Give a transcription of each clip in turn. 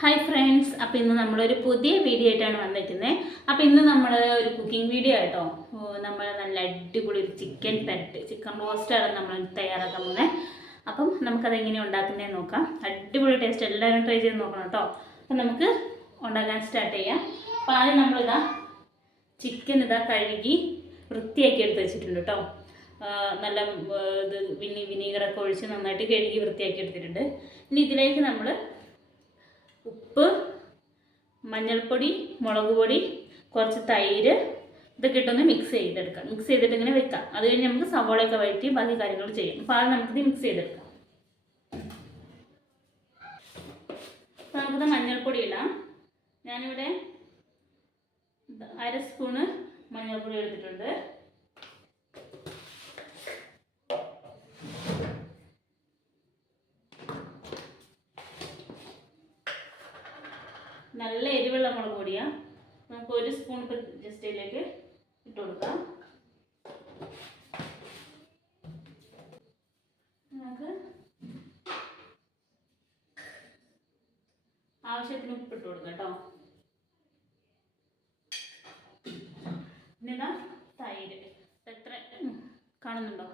Hi friends അപ്പോൾ ഇന്ന് നമ്മളൊരു പുതിയ വീഡിയോ ആയിട്ടാണ് വന്നിരിക്കുന്നത് അപ്പോൾ ഇന്ന് നമ്മൾ ഒരു കുക്കിംഗ് വീഡിയോ ആയിട്ടോ? നമ്മൾ നല്ല അടിപൊളി ഒരു ചിക്കൻ പെരട്ട് ചിക്കൻ റോസ്റ്റാണ് നമ്മൾ തയ്യാറാക്കാൻ പോകുന്നത് അപ്പം നമുക്കത് എങ്ങനെ ഉണ്ടാക്കുന്നതെന്ന് നോക്കാം. അടിപൊളി ടേസ്റ്റ് എല്ലാവരും ട്രൈ ചെയ്ത് നോക്കണം കേട്ടോ. അപ്പം നമുക്ക് ഉണ്ടാക്കാൻ സ്റ്റാർട്ട് ചെയ്യാം. അപ്പോൾ ആദ്യം നമ്മളിതാ ചിക്കൻ ഇതാ കഴുകി വൃത്തിയാക്കി എടുത്ത് വെച്ചിട്ടുണ്ട് കേട്ടോ. നല്ല ഇത് വിനി വിനീഗറൊക്കെ ഒഴിച്ച് നന്നായിട്ട് കഴുകി വൃത്തിയാക്കി എടുത്തിട്ടുണ്ട്. ഇനി ഇതിലേക്ക് നമ്മൾ ഉപ്പ് മഞ്ഞൾപ്പൊടി മുളക് പൊടി കുറച്ച് തൈര് ഇതൊക്കെ ഇട്ടൊന്ന് മിക്സ് ചെയ്തെടുക്കാം. മിക്സ് ചെയ്തിട്ട് ഇങ്ങനെ വെക്കാം. അത് കഴിഞ്ഞ് നമുക്ക് സവോളയൊക്കെ വഴറ്റി ബാക്കി കാര്യങ്ങൾ ചെയ്യാം. അപ്പോൾ അത് നമുക്കിത് മിക്സ് ചെയ്തെടുക്കാം. അപ്പോൾ നമുക്കിത് മഞ്ഞൾപ്പൊടി ഇടാം. ഞാനിവിടെ അര സ്പൂണ് മഞ്ഞൾപ്പൊടി എടുത്തിട്ടുണ്ട്. നല്ല എരിവുള്ള മുളക് പൊടിയാ. നമുക്ക് ഒരു സ്പൂൺ ഇപ്പം ജസ്റ്റ് ഇതിലേക്ക് ഇട്ട് കൊടുക്കാം. നമുക്ക് ആവശ്യത്തിന് ഉപ്പ് ഇട്ട് കൊടുക്കാം കേട്ടോ. പിന്നെന്താ തൈര്. എത്ര കാണുന്നുണ്ടോ?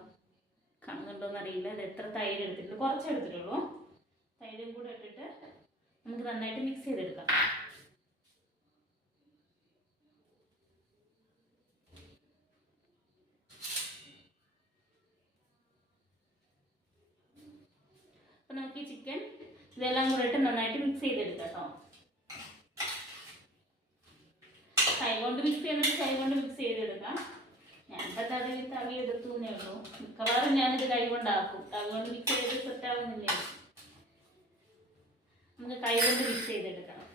കാണുന്നുണ്ടോ എന്നറിയില്ല. ഇത് എത്ര തൈര് എടുത്തിട്ടുണ്ട്? കുറച്ച് എടുത്തിട്ടുള്ളൂ. തൈരും കൂടെ ഇട്ടിട്ട് നമുക്ക് നന്നായിട്ട് മിക്സ് ചെയ്തെടുക്കാം അപ്പം നമുക്ക് ഈ ചിക്കൻ ഇതെല്ലാം കൂടെ ഇട്ട് നന്നായിട്ട് മിക്സ് ചെയ്തെടുക്കാം കേട്ടോ കൈ കൊണ്ട് മിക്സ് ചെയ്യുന്നത് കൈ കൊണ്ട് മിക്സ് ചെയ്തെടുക്കാം. ഞാനിപ്പോൾ തവി തവി എടുത്തു എന്നേ ഉള്ളൂ. മിക്കവാറും ഞാനിത് കൈ കൊണ്ടാക്കും. കൈ കൊണ്ട് മിക്സ് ചെയ്ത് സെറ്റ് ആവുന്നില്ലേ? നമുക്ക് കൈ കൊണ്ട് മിക്സ് ചെയ്തെടുക്കണം.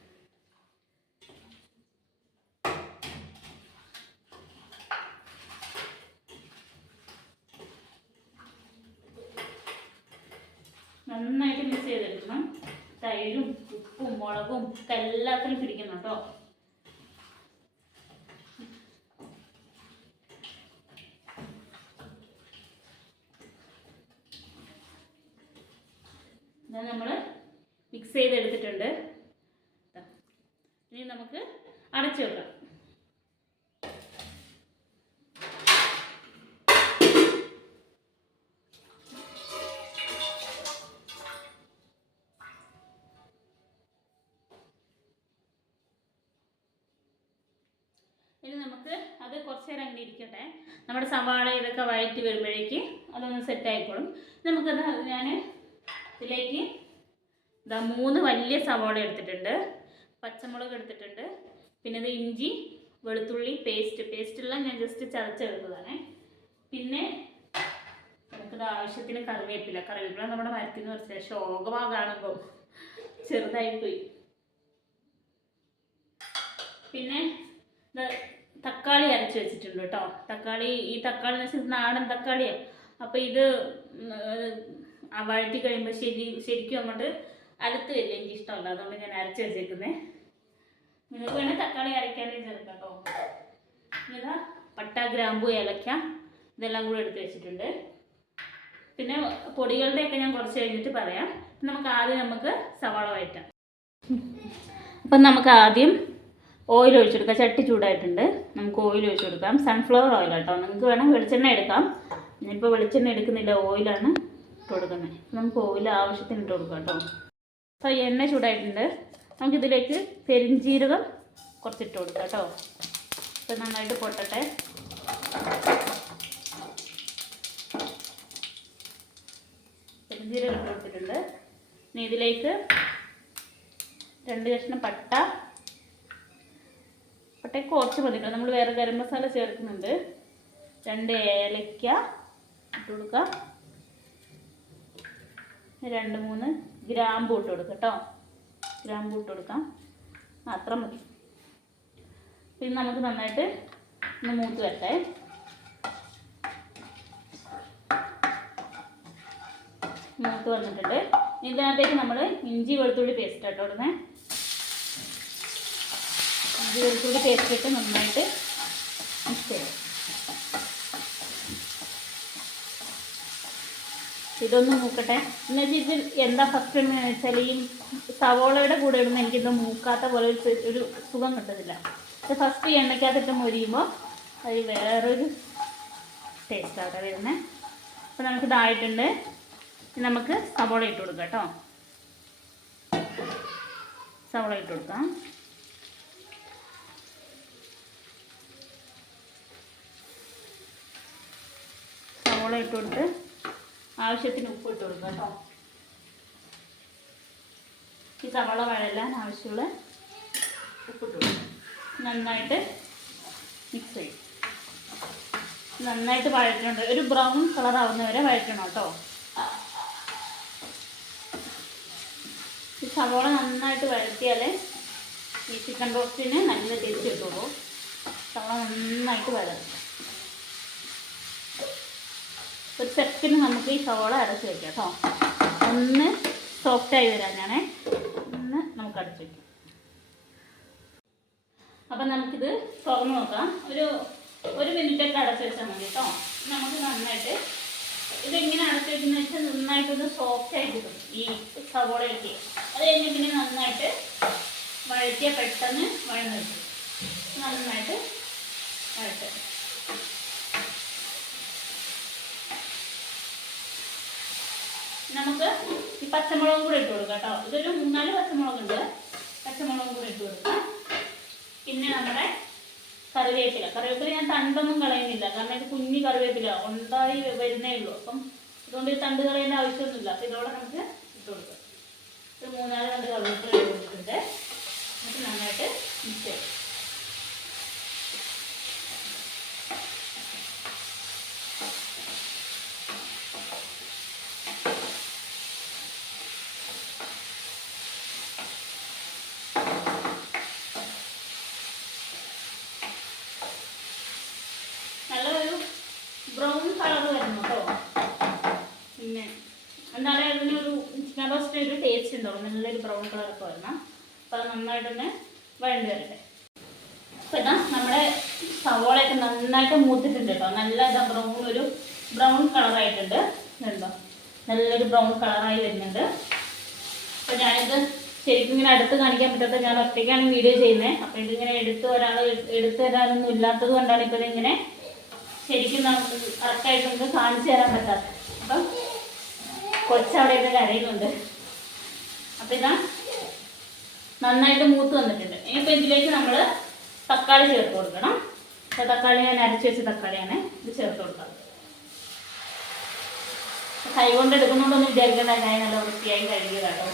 നന്നായിട്ട് മിക്സ് ചെയ്തെടുക്കണം. തൈരും ഉപ്പും മുളകും ഒക്കെ എല്ലാത്തിലും പിടിക്കണം കേട്ടോ ഇത് നമ്മൾ മിക്സ് ചെയ്തെടുത്തിട്ടുണ്ട് ദാ. ഇനി നമുക്ക് അടച്ചു വെക്കാം ഇനി നമുക്ക് അത് കുറച്ച് നേരം അങ്ങനെ ഇരിക്കട്ടെ നമ്മുടെ സവാള ഇതൊക്കെ വഴറ്റി വരുമ്പോഴേക്ക് അതൊന്ന് സെറ്റ് ആയിക്കോളും. നമുക്കത് ഞാൻ ഇതിലേക്ക് ഇതാ മൂന്ന് വലിയ സവാള എടുത്തിട്ടുണ്ട്. പച്ചമുളക് എടുത്തിട്ടുണ്ട്. പിന്നെ ഇത് ഇഞ്ചി വെളുത്തുള്ളി പേസ്റ്റ് പേസ്റ്റെല്ലാം ഞാൻ ജസ്റ്റ് ചതച്ചെടുത്തതാണ്. പിന്നെ നമുക്കിത് ആവശ്യത്തിന് കറിവേപ്പില. കറിവേപ്പില നമ്മുടെ മരത്തിൽ നിന്ന് കുറച്ച് ശോകമാ ചെറുതായിപ്പോയി പിന്നെ തക്കാളി അരച്ച് വെച്ചിട്ടുണ്ട് കേട്ടോ. തക്കാളി ഈ തക്കാളി എന്ന് വെച്ചാൽ നാടൻ തക്കാളിയാണ് അപ്പോൾ ഇത് വഴറ്റി കഴിയുമ്പോൾ ശരി ശരിക്കും അങ്ങോട്ട് അരത്ത് വരില്ല. എനിക്ക് ഇഷ്ടമല്ല. അതുകൊണ്ട് ഞാൻ അരച്ച് വെച്ചേക്കുന്നത് നിങ്ങൾക്ക് വേണേൽ തക്കാളി അരയ്ക്കാനേ ചേർക്കാം കേട്ടോ. ഇതാ പട്ട ഗ്രാമ്പു ഏലക്ക ഇതെല്ലാം കൂടി എടുത്ത് വെച്ചിട്ടുണ്ട്. പിന്നെ പൊടികളുടെയൊക്കെ ഞാൻ കുറച്ച് കഴിഞ്ഞിട്ട് പറയാം. നമുക്ക് ആദ്യം നമുക്ക് സവാള വഴറ്റാം. അപ്പം നമുക്ക് ആദ്യം ഓയിൽ ഒഴിച്ചു കൊടുക്കാം ചട്ടി ചൂടായിട്ടുണ്ട്. നമുക്ക് ഓയിൽ ഒഴിച്ചു കൊടുക്കാം സൺഫ്ലവർ ഓയിൽ കേട്ടോ നിങ്ങൾക്ക് വേണം വെളിച്ചെണ്ണ എടുക്കാം. ഞാനിപ്പോൾ വെളിച്ചെണ്ണ എടുക്കുന്നില്ല. ഓയിലാണ് ഇട്ട് കൊടുക്കുന്നത്. നമുക്ക് ഓയിൽ ആവശ്യത്തിന് ഇട്ട് കൊടുക്കാം കേട്ടോ. അപ്പോൾ എണ്ണ ചൂടായിട്ടുണ്ട്. നമുക്കിതിലേക്ക് പെരിഞ്ജീരകം കുറച്ചിട്ട് കൊടുക്കാം കേട്ടോ. അപ്പോൾ നന്നായിട്ട് പൊട്ടട്ടെ. പെരിഞ്ജീരകം ഇട്ട് കൊടുത്തിട്ടുണ്ട്. ഇനി ഇതിലേക്ക് രണ്ട് കഷ്ണം പട്ട പട്ടയ്ക്ക് കുറച്ച് മതി കേട്ടോ. നമ്മൾ വേറെ ഗരം മസാല ചേർക്കുന്നുണ്ട്. രണ്ട് ഏലക്ക ഇട്ട് കൊടുക്കാം. രണ്ട് മൂന്ന് ഗ്രാമ്പൂ ഇട്ട് കൊടുക്കാം കേട്ടോ. ഗ്രാമ്പൂ ഇട്ട് കൊടുക്കാം. അത്ര മതി. പിന്നെ നമുക്ക് നന്നായിട്ട് ഒന്ന് മൂത്ത് വരട്ടെ. മൂത്ത് വന്നിട്ടുണ്ട്. ഇതിനകത്തേക്ക് നമ്മൾ ഇഞ്ചി വെളുത്തുള്ളി പേസ്റ്റ് കേട്ടോ ഇടുന്നേ. വെളുത്തുള്ളി പേസ്റ്റ് നന്നായിട്ട് മിക്സ് ചെയ്യാം. ഇതൊന്ന് മൂക്കട്ടെ. എന്നുവെച്ചാൽ ഇതിൽ എന്താ ഫസ്റ്റ് വെച്ചാൽ ഈ സവോളയുടെ കൂടെ ഇടുമ്പോൾ എനിക്കിത് മൂക്കാത്ത പോലെ ഒരു സുഖം കിട്ടത്തില്ല. ഇത് ഫസ്റ്റ് എണ്ണയ്ക്കകത്തിട്ട് മൊരിയുമ്പോൾ അത് വേറൊരു ടേസ്റ്റാണ് വരുന്നത് അപ്പോൾ നമുക്കിതായിട്ടുണ്ട് ഇനി നമുക്ക് സവോള ഇട്ട് കൊടുക്കാം കേട്ടോ. സവോള ഇട്ട് കൊടുക്കാം. സവോള ഇട്ട് കൊടുത്ത് ആവശ്യത്തിന് ഉപ്പ് ഇട്ട് കൊടുക്കുക കേട്ടോ. ഈ സവാള വഴലാൻ ആവശ്യമുള്ള ഉപ്പ് ഇട്ട് കൊടുക്കുക നന്നായിട്ട് മിക്സ് ചെയ്യും. നന്നായിട്ട് വഴറ്റുന്നുണ്ട്. ഒരു ബ്രൗൺ കളർ ആവുന്നവരെ വഴറ്റണം കേട്ടോ. ഈ സവോള നന്നായിട്ട് വഴറ്റിയാൽ ഈ ചിക്കൻ റോസ്റ്റിന് നല്ല ടേസ്റ്റ് കിട്ടുള്ളൂ. സവോള നന്നായിട്ട് വഴറ്റും. ഒരു സെക്കൻഡ് നമുക്ക് ഈ സവോള അടച്ച് വെക്കാം കേട്ടോ ഒന്ന് സോഫ്റ്റായി വരാനാണ്. ഒന്ന് നമുക്ക് അടച്ച് വെക്കാം. അപ്പം നമുക്കിത് തുറന്ന് നോക്കാം. ഒരു ഒരു മിനിറ്റൊക്കെ അടച്ച് വെച്ചാൽ മതി കേട്ടോ നമുക്ക് നന്നായിട്ട് ഇതെങ്ങനെ അടച്ച് വെക്കുന്ന വെച്ചാൽ നന്നായിട്ടൊന്ന് സോഫ്റ്റ് ആയി കിട്ടും ഈ സവോളയ്ക്ക്. അത് കഴിഞ്ഞ് നന്നായിട്ട് വഴറ്റിയാൽ പെട്ടെന്ന് വഴന്നു നന്നായിട്ട് വഴറ്റും. നമുക്ക് ഈ പച്ചമുളകും കൂടെ ഇട്ട് കൊടുക്കാം കേട്ടോ. ഇതൊരു മൂന്നാൽ പച്ചമുളകുണ്ട്. പച്ചമുളകും കൂടെ ഇട്ട് കൊടുക്കാം. പിന്നെ നമ്മുടെ കറിവേപ്പില. കറിവേപ്പില ഞാൻ തണ്ടൊന്നും കളയുന്നില്ല. കാരണം ഇത് കുഞ്ഞി കറിവേപ്പില. ഉണ്ടായി വരുന്നേ ഉള്ളൂ. അപ്പം അതുകൊണ്ട് ഈ തണ്ട് കളയേണ്ട ആവശ്യമൊന്നുമില്ല. അപ്പം ഇതോടെ നമുക്ക് ഇട്ട് കൊടുക്കാം. ഒരു മൂന്നാൽ രണ്ട് കറിവേപ്പില ഇട്ട് കൊടുത്തിട്ടുണ്ട്. നമുക്ക് നന്നായിട്ട് മിക്സ് ചെയ്യാം നല്ലൊരു ബ്രൗൺ കളർ വരുന്നു കേട്ടോ പിന്നെ എന്നാലേ അതിനൊരു ചിക്കൻ റോസ്റ്റ് ഉണ്ടാവും നല്ലൊരു ബ്രൗൺ കളറൊക്കെ വരണം. അപ്പോൾ അത് നന്നായിട്ടൊന്ന് വഴണ്ട് വരട്ടെ. അപ്പോൾ ഇതാ നമ്മുടെ സവോളയൊക്കെ നന്നായിട്ട് മൂത്തിട്ടുണ്ട് കേട്ടോ. നല്ല ഇതാ ബ്രൗൺ ഒരു ബ്രൗൺ കളറായിട്ടുണ്ട് കണ്ടോ? നല്ലൊരു ബ്രൗൺ കളറായി വരുന്നുണ്ട്. അപ്പോൾ ഞാനിത് ശരിക്കും ഇങ്ങനെ അടുത്ത് കാണിക്കാൻ പറ്റാത്ത ഞാൻ ഒറ്റയ്ക്കാണ് വീഡിയോ ചെയ്യുന്നത് അപ്പോൾ ഇതിങ്ങനെ എടുത്ത് ഒരാൾ എടുത്തു തരാനൊന്നും ഇല്ലാത്തത് കൊണ്ടാണ് ഇപ്പോൾ ഇതിങ്ങനെ ശരിക്കും നമുക്ക് കറക്റ്റായിട്ട് നമുക്ക് കാണിച്ചു തരാൻ പറ്റാത്ത അപ്പം കൊച്ചവിടെയൊക്കെ കരയുന്നുണ്ട്. അപ്പം ഇതാ നന്നായിട്ട് മൂത്ത് വന്നിട്ടുണ്ട്. ഇനിയിപ്പോൾ ഇതിലേക്ക് നമ്മൾ തക്കാളി ചേർത്ത് കൊടുക്കണം. തക്കാളി ഞാൻ അരച്ച് വെച്ച തക്കാളിയാണ് ഇത് ചേർത്ത് കൊടുക്കാം കൈ കൊണ്ട് എടുക്കുന്നതുകൊണ്ടൊന്നും വിചാരിക്കേണ്ട ഞാൻ നല്ല വൃത്തിയായി കഴുകിയതാട്ടോ.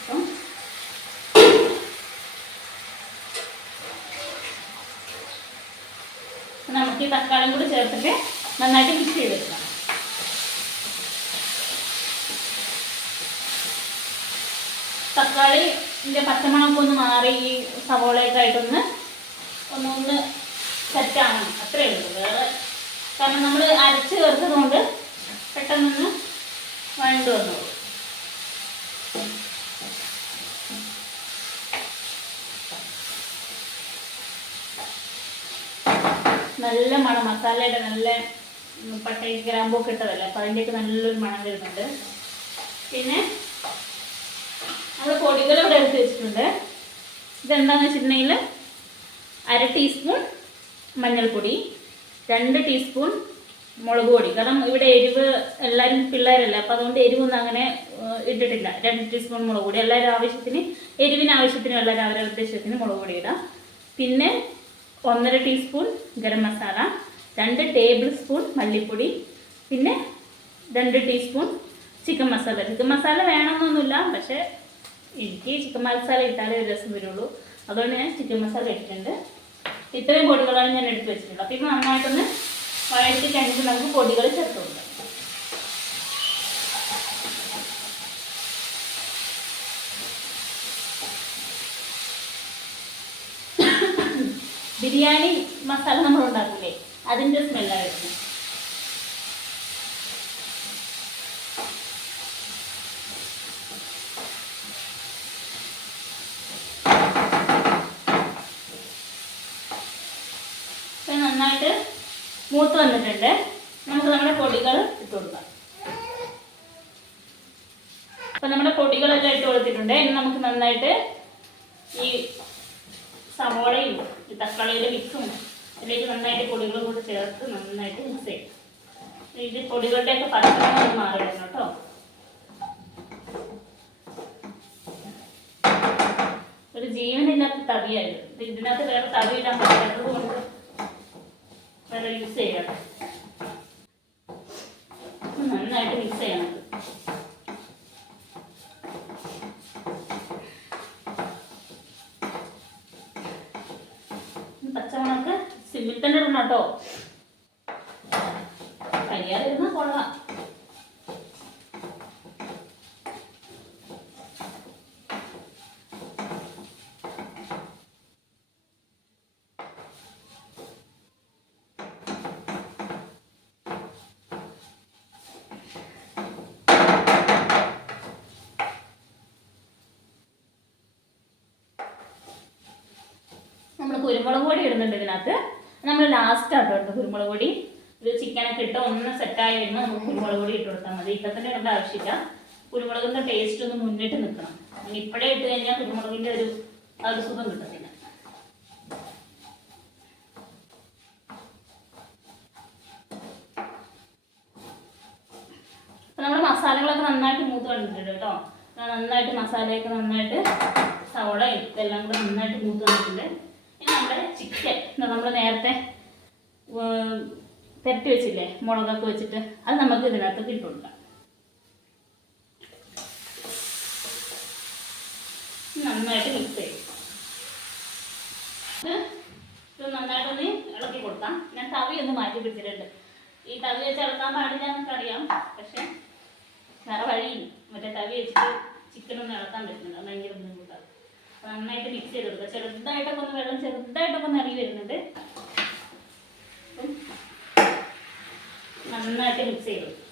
അപ്പം നമുക്ക് ഈ തക്കാളിയും കൂടി ചേർത്തിട്ട് നന്നായിട്ട് മിക്സ് ചെയ്തെടുക്കാം. തക്കാളിന്റെ പച്ചമണമൊക്കെ ഒന്ന് മാറി ഈ സവോളയൊക്കെ ആയിട്ടൊന്ന് ഒന്നൊന്ന് സെറ്റാവണം അത്രയേ ഉള്ളൂ. വേറെ കാരണം നമ്മൾ അരച്ച് ചേർത്തത് കൊണ്ട് പെട്ടെന്നൊന്ന് വഴണ്ടു വന്നോളൂ. നല്ല മണം. മസാലയുടെ നല്ല പട്ടയും ഗ്രാമ്പൊക്കെ ഇട്ടതല്ലേ? അപ്പം അതിന്റെയൊക്കെ നല്ലൊരു മണം വരുന്നുണ്ട്. പിന്നെ നമ്മൾ പൊടികൾ ഇവിടെ എടുത്ത് വെച്ചിട്ടുണ്ട്. ഇതെന്താണെന്ന് വെച്ചിട്ടുണ്ടെങ്കിൽ അര ടീസ്പൂൺ മഞ്ഞൾപ്പൊടി രണ്ട് ടീസ്പൂൺ മുളക് പൊടി. കാരണം ഇവിടെ എരിവ് എല്ലാവരും പിള്ളേരല്ല അപ്പം അതുകൊണ്ട് എരിവൊന്നും അങ്ങനെ ഇട്ടിട്ടില്ല. രണ്ട് ടീസ്പൂൺ മുളക് പൊടി. എല്ലാവരും ആവശ്യത്തിന് എരിവിന് ആവശ്യത്തിന് എല്ലാവരും അവരുടെ ഉദ്ദേശത്തിന് മുളക് പൊടി ഇടാം. പിന്നെ ഒന്നര ടീസ്പൂൺ ഗരം മസാല രണ്ട് ടേബിൾ സ്പൂൺ മല്ലിപ്പൊടി പിന്നെ രണ്ട് teaspoon chicken masala chicken masala വേണമെന്നൊന്നുമില്ല പക്ഷേ എനിക്ക് ചിക്കൻ മസാല ഇട്ടാലേ ഒരു രസം വരുള്ളൂ. അതുകൊണ്ട് ഞാൻ ചിക്കൻ മസാല ഇട്ടിട്ടുണ്ട്. ഇത്രയും പൊടികളാണ് ഞാൻ എടുത്ത് വെച്ചിട്ടുള്ളത്. അപ്പോൾ ഇത് നന്നായിട്ടൊന്ന് വഴറ്റി കഴിഞ്ഞിട്ട് നമുക്ക് പൊടികൾ ചേർത്ത് കൊടുക്കാം. ബിരിയാണി മസാല നമ്മൾ ഉണ്ടാക്കില്ലേ അതിന്റെ സ്മെല്ലാണ് വരുന്നത് ഇപ്പം നന്നായിട്ട് മൂത്ത് വന്നിട്ടുണ്ട്. നമുക്ക് നമ്മുടെ പൊടികൾ ഇട്ട് കൊടുക്കാം. അപ്പം നമ്മുടെ പൊടികളെല്ലാം ഇട്ട് കൊടുത്തിട്ടുണ്ട്. ഇനി നമുക്ക് നന്നായിട്ട് ഈ സവോളയും ഈ തക്കാളിയുടെ മിക്സും ഇതിലേക്ക് നന്നായിട്ട് പൊടികളും കൂടി ചേർത്ത് നന്നായിട്ട് മിക്സ് ചെയ്യും. ഇത് പൊടികളുടെയൊക്കെ പച്ചമണം മാറി മാറിയിരുന്നു കേട്ടോ. ഒരു ജീവനില്ലാത്ത തവിയായിരുന്നു. ഇത് ഇതിനകത്ത് വേറെ തവി ഇടാൻ പറ്റാത്തത് കൊണ്ട് വേറെ യൂസ് ചെയ്യാം നന്നായിട്ട് മിക്സ് ചെയ്യണം ഇത്. പച്ചമുളക് സിമ്മിൽ തന്നെ ഇടണം കേട്ടോ കരിയാതിരുന്നാൽ കൊള്ളാം നമ്മൾ കുരുമുളക് പൊടി ഇടുന്നുണ്ട് ഇതിനകത്ത്. നമ്മൾ ലാസ്റ്റ് ആട്ടോ ഇടുന്നത് കുരുമുളക് പൊടി. ഇത് ചിക്കനൊക്കെ ഇട്ട് ഒന്ന് സെറ്റായി വരുമ്പോൾ നമുക്ക് കുരുമുളക് പൊടി ഇട്ട് കൊടുത്താൽ മതി. ഇപ്പം തന്നെ ഇടേണ്ട ആവശ്യമില്ല. കുരുമുളകിന്റെ ടേസ്റ്റ് ഒന്ന് മുന്നിട്ട് നിൽക്കണം അങ്ങനെ ഇപ്പോഴേ ഇട്ട് കഴിഞ്ഞാൽ കുരുമുളകിന്റെ ഒരു അത് സുഖം കിട്ടത്തില്ല. നമ്മൾ മസാലകളൊക്കെ നന്നായിട്ട് മൂത്ത് കണ്ടിട്ടുണ്ട് കേട്ടോ. നന്നായിട്ട് മസാലയൊക്കെ നന്നായിട്ട് സവോളയും ഇതെല്ലാം കൂടെ നന്നായിട്ട് മൂത്ത് വന്നിട്ടുണ്ട്. ഇനി നമ്മുടെ ചിക്കൻ. നമ്മൾ നേരത്തെ തെരട്ടി വെച്ചില്ലേ? മുളകൊക്കെ വെച്ചിട്ട് അത് നമുക്ക് ഇതിനകത്ത് ഇട്ട് നന്നായിട്ട് മിക്സ് ചെയ്യും. നന്നായിട്ടൊന്ന് ഇളക്കി കൊടുക്കാം. ഞാൻ തവി ഒന്ന് മാറ്റി പിടിച്ചിട്ടുണ്ട്. ഈ തവി വെച്ച് ഇളക്കാൻ പാടില്ല എന്നൊക്കെ പക്ഷെ വേറെ വഴിയില്ല. മറ്റേ തവി വെച്ചിട്ട് ചിക്കനൊന്നും ഇളക്കാൻ പറ്റുന്നുണ്ട്. ഭയങ്കര നന്നായിട്ട് മിക്സ് ചെയ്ത് കൊടുക്കുക. ചെറുതായിട്ടൊക്കെ ഒന്ന് വെള്ളം ചെറുതായിട്ടൊക്കെ ഒന്ന് ഇറങ്ങി വരുന്നുണ്ട്. നന്നായിട്ട് മിക്സ് ചെയ്ത് കൊടുക്കുക.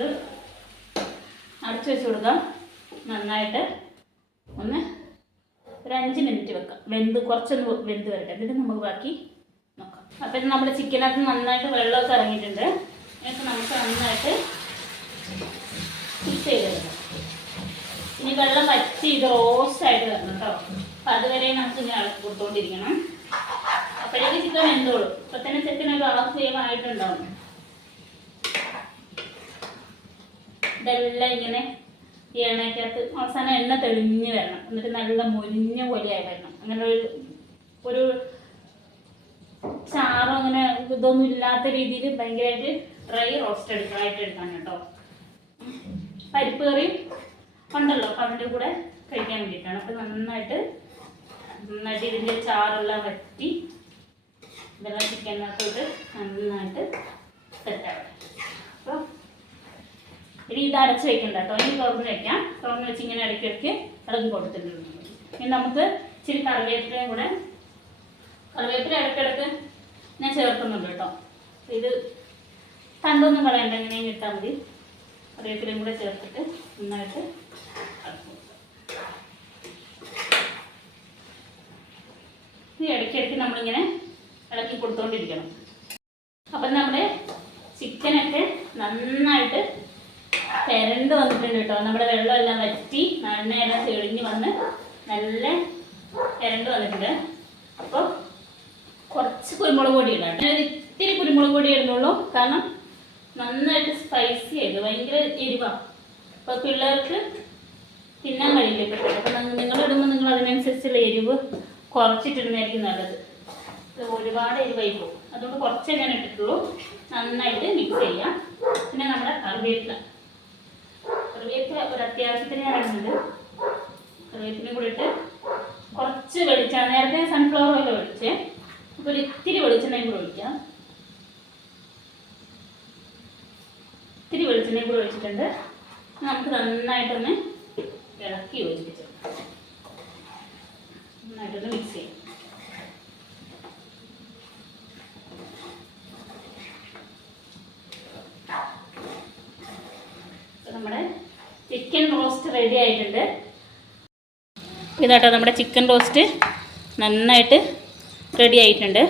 ഇത് അടച്ചു വെച്ച് കൊടുക്കാം. നന്നായിട്ട്. ഒന്ന് ഒരു അഞ്ച് മിനിറ്റ് വെക്കാം. വെന്ത് കുറച്ചൊന്ന് വെന്ത് വരട്ടെ. എന്നിട്ട് നമുക്ക് ബാക്കി നോക്കാം. അപ്പം ഇത് നമ്മുടെ ചിക്കനകത്ത് നന്നായിട്ട് വെള്ളമൊക്കെ ഇറങ്ങിയിട്ടുണ്ട്. എന്നിട്ട് നമുക്ക് നന്നായിട്ട് മിക്സ് ചെയ്തെടുക്കാം ഇനി വെള്ളം വറ്റി ഇത് റോസ്റ്റായിട്ട് വരണം കേട്ടോ. അപ്പം അതുവരെ നമുക്ക് ഇങ്ങനെ ഇളക്കി കൊടുത്തോണ്ടിരിക്കണം. അപ്പോഴേക്ക് ചിക്കൻ വെന്തോളും. ഇപ്പം തന്നെ ചിക്കൻ ഒരു ഹാഫ് വേവ് ആയിട്ടുണ്ടാവും ഇതെല്ലാം ഇങ്ങനെ ഈ എണ്ണയ്ക്കകത്ത് അവസാനം എണ്ണ തെളിഞ്ഞ് വരണം. എന്നിട്ട് നല്ല മൊരിഞ്ഞ പോലെയായി വരണം. അങ്ങനെ ഒരു ഒരു ചാറും അങ്ങനെ ഇതൊന്നും ഇല്ലാത്ത രീതിയിൽ ഭയങ്കരമായിട്ട് ഡ്രൈ റോസ്റ്റ് എടുക്കാനായിട്ട് എടുക്കാൻ കേട്ടോ. പരിപ്പ് കറി ഉണ്ടല്ലോ. അപ്പം അതിന്റെ കൂടെ കഴിക്കാൻ വേണ്ടിയിട്ടാണ്. അപ്പം നന്നായിട്ട് നന്നായിട്ട് ഇതിന്റെ ചാറെല്ലാം വറ്റി ഇതെല്ലാം ചിക്കനകത്തോട്ട് നന്നായിട്ട് സെറ്റാവട്ടെ ഇനി ഇത് അടച്ച് വെക്കണ്ട കേട്ടോ. ഇനി തുറന്ന് വെക്കാം. തുറന്ന് വെച്ച് ഇങ്ങനെ ഇടയ്ക്കിടയ്ക്ക് ഇളകി കൊടുത്തിട്ടുണ്ട്. ഇനി നമുക്ക് ഇച്ചിരി കറിവേപ്പിലയും കൂടെ കറിവേപ്പില ഇടയ്ക്കിടയ്ക്ക് ഞാൻ ചേർക്കുന്നുണ്ട് കേട്ടോ. ഇത് തണ്ടൊന്നും കളയണ്ട. ഇങ്ങനെയും ഇട്ടാൽ മതി. കറിവേപ്പിലയും കൂടെ ചേർത്തിട്ട് നന്നായിട്ട് ഇടയ്ക്കിടയ്ക്ക് നമ്മളിങ്ങനെ ഇളക്കി കൊടുത്തോണ്ടിരിക്കണം അപ്പം നമ്മുടെ ചിക്കനൊക്കെ നന്നായിട്ട് പെരണ്ട് വന്നിട്ടുണ്ട് കേട്ടോ. നമ്മുടെ വെള്ളമെല്ലാം വറ്റി എണ്ണയെല്ലാം തെളിഞ്ഞ് വന്ന് നല്ല ഇരണ്ട് വന്നിട്ടുണ്ട്. അപ്പോൾ കുറച്ച് കുരുമുളക് പൊടി ഇടാം ഞാൻ ഇത്തിരി കുരുമുളക് പൊടി ഇടുന്നുള്ളൂ. കാരണം നന്നായിട്ട് സ്പൈസി ആയിരുന്നു ഭയങ്കര എരിവാണ് അപ്പോൾ പിള്ളേർക്ക് തിന്നാൻ കഴിയില്ല ഇപ്പോഴത്തെ. അപ്പം നിങ്ങൾ ഇടുമ്പോൾ നിങ്ങൾ അതിനനുസരിച്ചുള്ള എരിവ് കുറച്ചിട്ടിടുന്നതായിരിക്കും നല്ലത്. ഒരുപാട് എരിവായി പോകും. അതുകൊണ്ട് കുറച്ചേ ഞാൻ ഇട്ടിട്ടുള്ളൂ. നന്നായിട്ട് മിക്സ് ചെയ്യാം. പിന്നെ നമ്മുടെ കറിവേപ്പില. കറിവേപ്പില ഒരു അത്യാവശ്യത്തിന് ഞാൻ ഇടുന്നുണ്ട് കറിവേപ്പിലയും കൂടി കുറച്ച് വെളിച്ചെണ്ണ നേരത്തെ സൺഫ്ലവർ ഓയിൽ ഒഴിച്ചേ അപ്പോൾ ഒരു ഇത്തിരി വെളിച്ചെണ്ണയും കൂടി ഒഴിക്കാം. ഇത്തിരി വെളിച്ചെണ്ണയും കൂടി ഒഴിച്ചിട്ടുണ്ട്. നമുക്ക് നന്നായിട്ടൊന്ന് ഇളക്കി യോജിപ്പിച്ചു നന്നായിട്ടൊന്ന് മിക്സ് ചെയ്യാം ഇപ്പൊ നമ്മുടെ ചിക്കൻ റോസ്റ്റ് റെഡി ആയിട്ടുണ്ട്. ഇതാട്ടോ നമ്മുടെ ചിക്കൻ റോസ്റ്റ് നന്നായിട്ട് റെഡി ആയിട്ടുണ്ട്.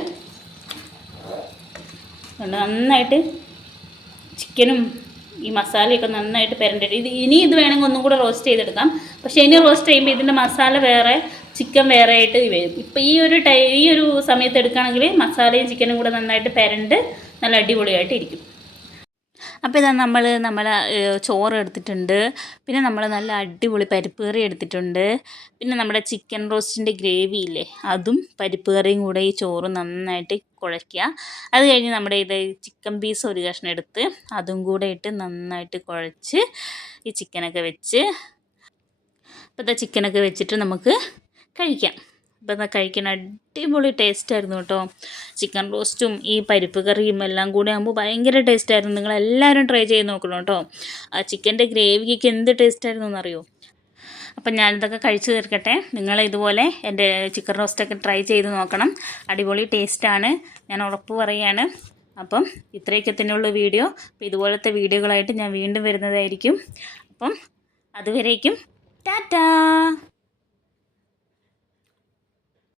നന്നായിട്ട് ചിക്കനും ഈ മസാലയൊക്കെ നന്നായിട്ട് പെരണ്ടിട്ട്. ഇത് ഇനി ഇത് വേണമെങ്കിൽ ഒന്നും കൂടെ റോസ്റ്റ് ചെയ്തെടുക്കാം. പക്ഷേ ഇനി റോസ്റ്റ് ചെയ്യുമ്പോൾ ഇതിന്റെ മസാല വേറെ ചിക്കൻ വേറെ ആയിട്ട് വരും. ഇപ്പം ഈ ഒരു ടൈ ഈ ഒരു സമയത്ത് എടുക്കുകയാണെങ്കിൽ മസാലയും ചിക്കനും കൂടെ നന്നായിട്ട് പെരണ്ട് നല്ല അടിപൊളിയായിട്ട് ഇരിക്കും അപ്പോൾ ഇതാ നമ്മൾ നമ്മൾ ചോറ് എടുത്തിട്ടുണ്ട്. പിന്നെ നമ്മൾ നല്ല അടിപൊളി പരിപ്പ് കറി എടുത്തിട്ടുണ്ട്. പിന്നെ നമ്മുടെ ചിക്കൻ റോസ്റ്റിന്റെ ഗ്രേവി ഇല്ലേ അതും പരിപ്പ് കറിയും കൂടെ ഈ ചോറ് നന്നായിട്ട് കുഴയ്ക്കുക. അത് കഴിഞ്ഞ് നമ്മുടെ ഇത് ചിക്കൻ പീസ് ഒരു കഷ്ണം എടുത്ത് അതും കൂടെ ഇട്ട് നന്നായിട്ട് കുഴച്ച് ഈ ചിക്കനൊക്കെ വെച്ച് അപ്പോൾ ഇതാ ചിക്കനൊക്കെ വെച്ചിട്ട് നമുക്ക് കഴിക്കാം. അപ്പോൾ എന്നാൽ കഴിക്കണ അടിപൊളി ടേസ്റ്റ് ആയിരുന്നു കേട്ടോ. ചിക്കൻ റോസ്റ്റും ഈ പരിപ്പ് കറിയും എല്ലാം കൂടി ആകുമ്പോൾ ഭയങ്കര ടേസ്റ്റ് ആയിരുന്നു. നിങ്ങൾ എല്ലാവരും ട്രൈ ചെയ്ത് നോക്കണം കേട്ടോ. ആ ചിക്കന്റെ ഗ്രേവിക്ക് എന്ത് ടേസ്റ്റ് ആയിരുന്നു എന്നറിയോ? അപ്പം ഞാനിതൊക്കെ കഴിച്ചു തീർക്കട്ടെ. നിങ്ങൾ ഇതുപോലെ എന്റെ ചിക്കൻ റോസ്റ്റൊക്കെ ട്രൈ ചെയ്ത് നോക്കണം. അടിപൊളി ടേസ്റ്റാണ് ഞാൻ ഉറപ്പ് പറയുകയാണ് അപ്പം ഇത്രയൊക്കെ തന്നെയുള്ള വീഡിയോ അപ്പം ഇതുപോലത്തെ വീഡിയോകളായിട്ട് ഞാൻ വീണ്ടും വരുന്നതായിരിക്കും. അപ്പം അതുവരേക്കും ടാറ്റാ!